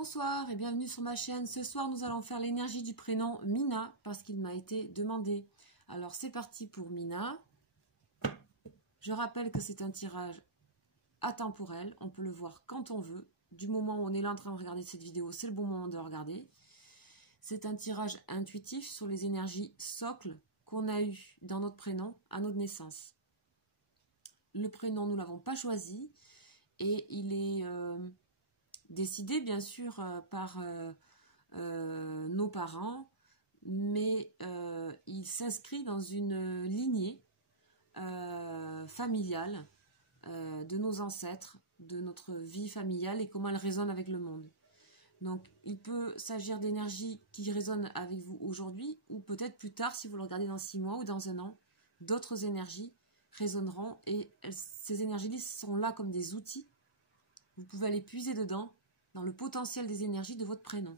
Bonsoir et bienvenue sur ma chaîne. Ce soir, nous allons faire l'énergie du prénom Mina parce qu'il m'a été demandé. Alors, c'est parti pour Mina. Je rappelle que c'est un tirage atemporel. On peut le voir quand on veut. Du moment où on est là en train de regarder cette vidéo, c'est le bon moment de le regarder. C'est un tirage intuitif sur les énergies socles qu'on a eues dans notre prénom à notre naissance. Le prénom, nous ne l'avons pas choisi et il est décidé bien sûr par nos parents, mais il s'inscrit dans une lignée familiale de nos ancêtres, de notre vie familiale et comment elle résonne avec le monde. Donc il peut s'agir d'énergies qui résonnent avec vous aujourd'hui ou peut-être plus tard, si vous le regardez dans 6 mois ou dans 1 an, d'autres énergies résonneront et ces énergies sont là comme des outils. Vous pouvez aller puiser dedans dans le potentiel des énergies de votre prénom.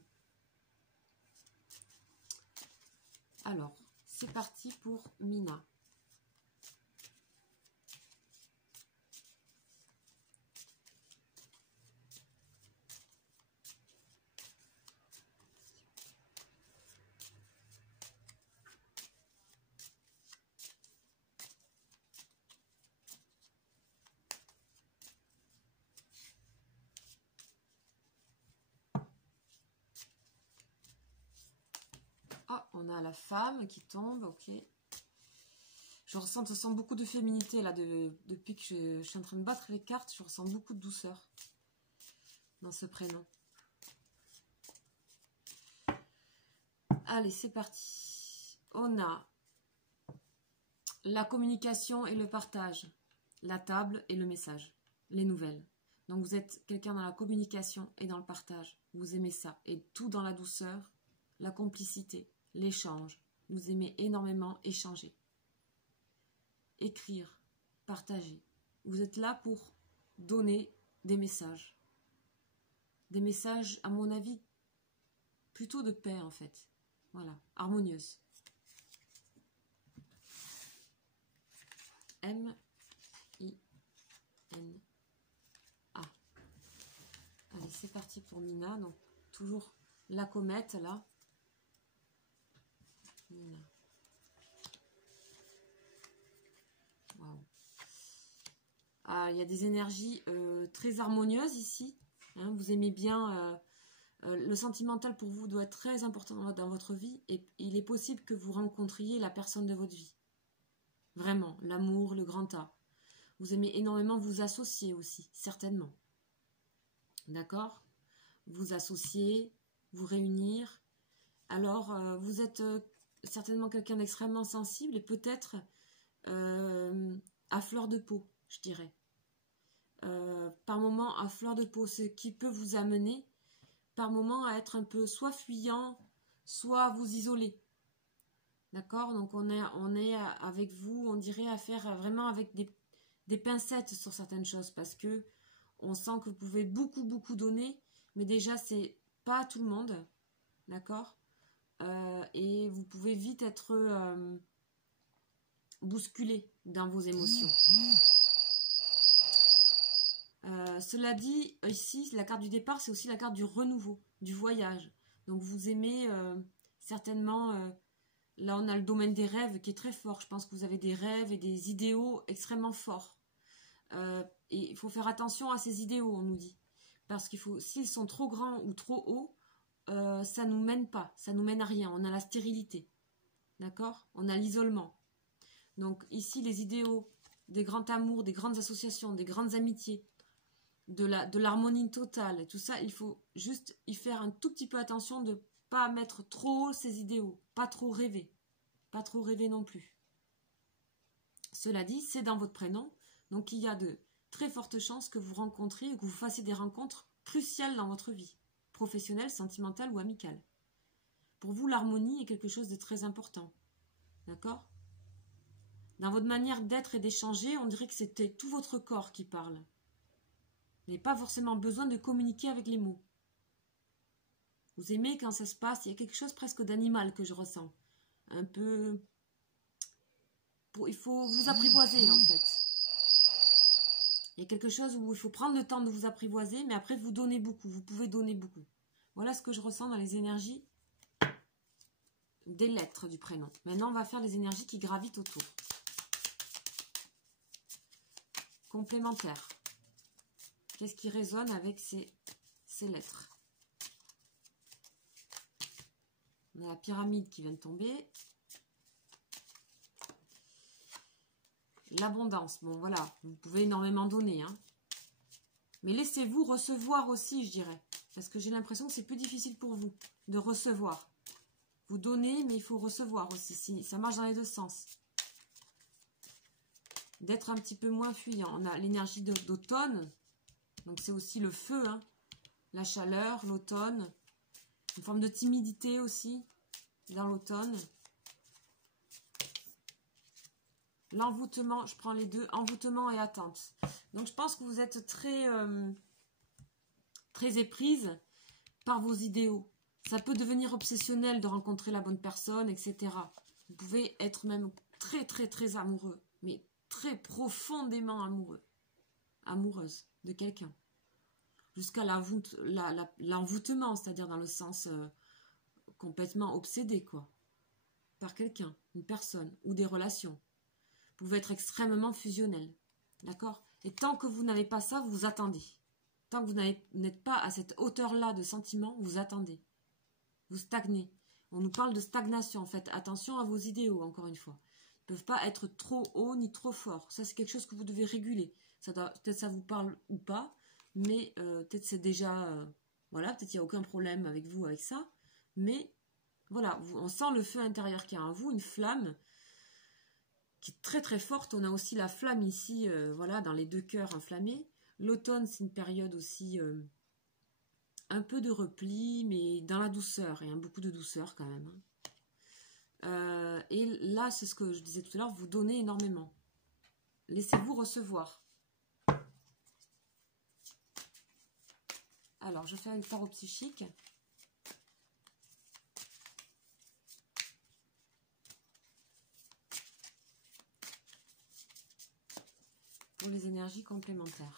Alors, c'est parti pour Mina. Ah, on a la femme qui tombe, ok. Je ressens beaucoup de féminité là, depuis que je suis en train de battre les cartes, je ressens beaucoup de douceur dans ce prénom. Allez, c'est parti. On a la communication et le partage, la table et le message, les nouvelles. Donc vous êtes quelqu'un dans la communication et dans le partage. Vous aimez ça. Et tout dans la douceur, la complicité, l'échange. Vous aimez énormément échanger. Écrire, partager. Vous êtes là pour donner des messages. Des messages, à mon avis, plutôt de paix en fait. Voilà, harmonieuse. M-I-N-A. Allez, c'est parti pour Mina. Donc, toujours la comète là. Mina. Wow. Ah, il y a des énergies très harmonieuses ici. Hein, vous aimez bien... le sentimental pour vous doit être très important dans votre vie et il est possible que vous rencontriez la personne de votre vie. Vraiment, l'amour, le grand A. Vous aimez énormément vous associer aussi, certainement. D'accord? Vous associer, vous réunir. Alors, vous êtes certainement quelqu'un d'extrêmement sensible et peut-être à fleur de peau, je dirais. Par moment à fleur de peau, ce qui peut vous amener par moment à être un peu soit fuyant, soit vous isoler. D'accord? Donc on est avec vous, on dirait à faire vraiment avec des pincettes sur certaines choses parce que on sent que vous pouvez beaucoup donner, mais déjà c'est pas tout le monde. D'accord? Et vous pouvez vite être bousculé dans vos émotions. Cela dit, ici, la carte du départ, c'est aussi la carte du renouveau, du voyage. Donc vous aimez certainement, là on a le domaine des rêves qui est très fort. Je pense que vous avez des rêves et des idéaux extrêmement forts. Et il faut faire attention à ces idéaux, on nous dit. Parce qu'il faut, s'ils sont trop grands ou trop hauts, ça nous mène pas, ça nous mène à rien. On a la stérilité, d'accord? On a l'isolement. Donc ici, les idéaux des grands amours, des grandes associations, des grandes amitiés, de l'harmonie totale et tout ça, il faut juste y faire un tout petit peu attention de ne pas mettre trop haut ces idéaux, pas trop rêver non plus. Cela dit, c'est dans votre prénom, donc il y a de très fortes chances que vous rencontriez, que vous fassiez des rencontres cruciales dans votre vie, professionnelle, sentimentale ou amicale. Pour vous, l'harmonie est quelque chose de très important, d'accord? Dans votre manière d'être et d'échanger, on dirait que c'était tout votre corps qui parle. Vous n'avez pas forcément besoin de communiquer avec les mots. Vous aimez quand ça se passe, il y a quelque chose presque d'animal que je ressens. Un peu... il faut vous apprivoiser en fait. Il y a quelque chose où il faut prendre le temps de vous apprivoiser, mais après vous donnez beaucoup, vous pouvez donner beaucoup. Voilà ce que je ressens dans les énergies des lettres du prénom. Maintenant, on va faire les énergies qui gravitent autour. Complémentaire. Qu'est-ce qui résonne avec ces lettres? On a la pyramide qui vient de tomber. L'abondance. Bon, voilà, vous pouvez énormément donner, hein. Mais laissez-vous recevoir aussi, je dirais. Parce que j'ai l'impression que c'est plus difficile pour vous de recevoir. Vous donnez, mais il faut recevoir aussi. Si, ça marche dans les deux sens. D'être un petit peu moins fuyant. On a l'énergie d'automne. Donc c'est aussi le feu, hein. La chaleur, l'automne. Une forme de timidité aussi dans l'automne. L'envoûtement, je prends les deux, envoûtement et attente. Donc je pense que vous êtes très éprise par vos idéaux. Ça peut devenir obsessionnel de rencontrer la bonne personne, etc. Vous pouvez être même très amoureux, mais très profondément amoureux, amoureuse de quelqu'un. Jusqu'à l'envoûtement, c'est-à-dire dans le sens complètement obsédé, quoi. Par quelqu'un, une personne ou des relations. Vous pouvez être extrêmement fusionnel. D'accord? Et tant que vous n'avez pas ça, vous attendez. Tant que vous n'êtes pas à cette hauteur-là de sentiment, vous attendez. Vous stagnez. On nous parle de stagnation, en fait. Attention à vos idéaux, encore une fois. Ils ne peuvent pas être trop hauts ni trop forts. Ça, c'est quelque chose que vous devez réguler. Peut-être ça vous parle ou pas, mais peut-être c'est déjà... voilà, peut-être il n'y a aucun problème avec vous, avec ça. Mais voilà, on sent le feu intérieur qui est en vous, une flamme qui est très forte. On a aussi la flamme ici, voilà, dans les deux cœurs enflammés. L'automne, c'est une période aussi un peu de repli, mais dans la douceur, et beaucoup de douceur quand même. Et là, c'est ce que je disais tout à l'heure, vous donnez énormément. Laissez-vous recevoir. Alors, je fais un tarot psychique. Pour les énergies complémentaires.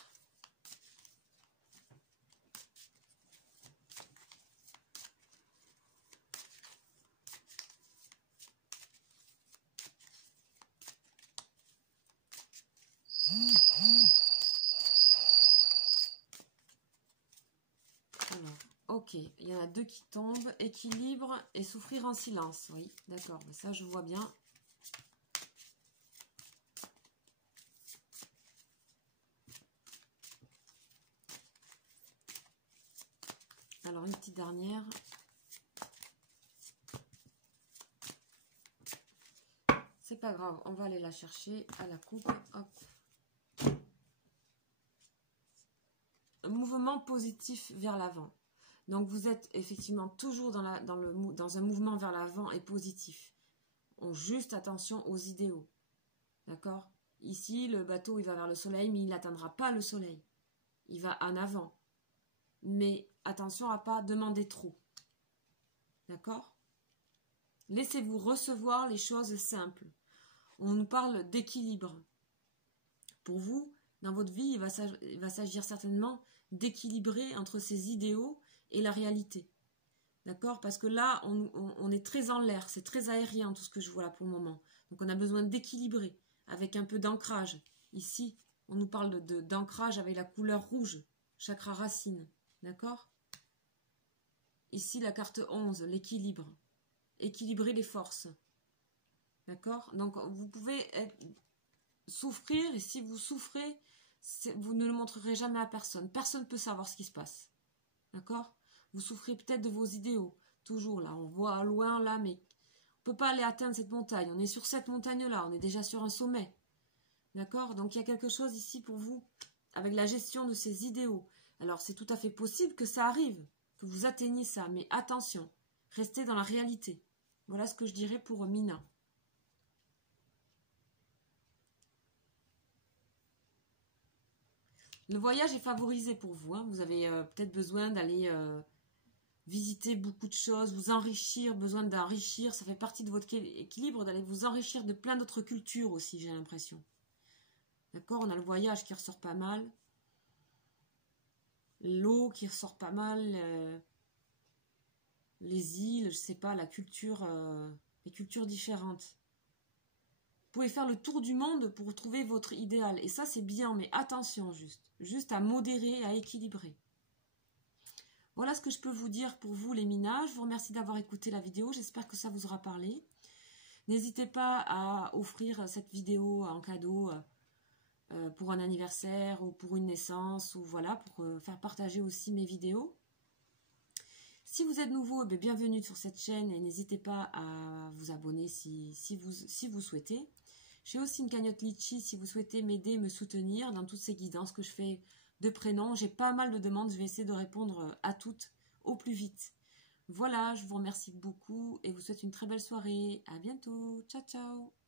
Alors, ok, il y en a deux qui tombent. Équilibre et souffrir en silence. Oui, d'accord, ça je vois bien. Alors, une petite dernière. C'est pas grave, on va aller la chercher à la coupe. Hop. Un mouvement positif vers l'avant. Donc, vous êtes effectivement toujours dans un mouvement vers l'avant et positif. On juste attention aux idéaux. D'accord? Ici, le bateau, il va vers le soleil, mais il n'atteindra pas le soleil. Il va en avant. Mais attention à ne pas demander trop. D'accord? Laissez-vous recevoir les choses simples. On nous parle d'équilibre. Pour vous, dans votre vie, il va s'agir certainement d'équilibrer entre ces idéaux et la réalité. D'accord? Parce que là, on est très en l'air, c'est très aérien tout ce que je vois là pour le moment. Donc on a besoin d'équilibrer avec un peu d'ancrage. Ici, on nous parle d'ancrage avec la couleur rouge, chakra racine. D'accord? Ici, la carte 11, l'équilibre. Équilibrer les forces. D'accord? Donc vous pouvez souffrir, et si vous souffrez, vous ne le montrerez jamais à personne. Personne ne peut savoir ce qui se passe. D'accord? Vous souffrez peut-être de vos idéaux. Toujours là, on voit loin là, mais on ne peut pas aller atteindre cette montagne. On est sur cette montagne-là, on est déjà sur un sommet. D'accord? Donc il y a quelque chose ici pour vous, avec la gestion de ces idéaux. Alors c'est tout à fait possible que ça arrive, que vous atteigniez ça, mais attention, restez dans la réalité. Voilà ce que je dirais pour Mina. Le voyage est favorisé pour vous. Hein. Vous avez peut-être besoin d'aller visiter beaucoup de choses, vous enrichir, besoin d'enrichir. Ça fait partie de votre équilibre, d'aller vous enrichir de plein d'autres cultures aussi, j'ai l'impression. D'accord? On a le voyage qui ressort pas mal. L'eau qui ressort pas mal. les îles, je sais pas, la culture, les cultures différentes. Vous pouvez faire le tour du monde pour trouver votre idéal. Et ça, c'est bien, mais attention juste à modérer, à équilibrer. Voilà ce que je peux vous dire pour vous, les Minas. Je vous remercie d'avoir écouté la vidéo. J'espère que ça vous aura parlé. N'hésitez pas à offrir cette vidéo en cadeau pour un anniversaire ou pour une naissance, ou voilà, pour faire partager aussi mes vidéos. Si vous êtes nouveau, bienvenue sur cette chaîne et n'hésitez pas à vous abonner si vous souhaitez. J'ai aussi une cagnotte Litchi si vous souhaitez m'aider, me soutenir dans toutes ces guidances que je fais de prénoms. J'ai pas mal de demandes, je vais essayer de répondre à toutes au plus vite. Voilà, je vous remercie beaucoup et vous souhaite une très belle soirée. À bientôt. Ciao, ciao.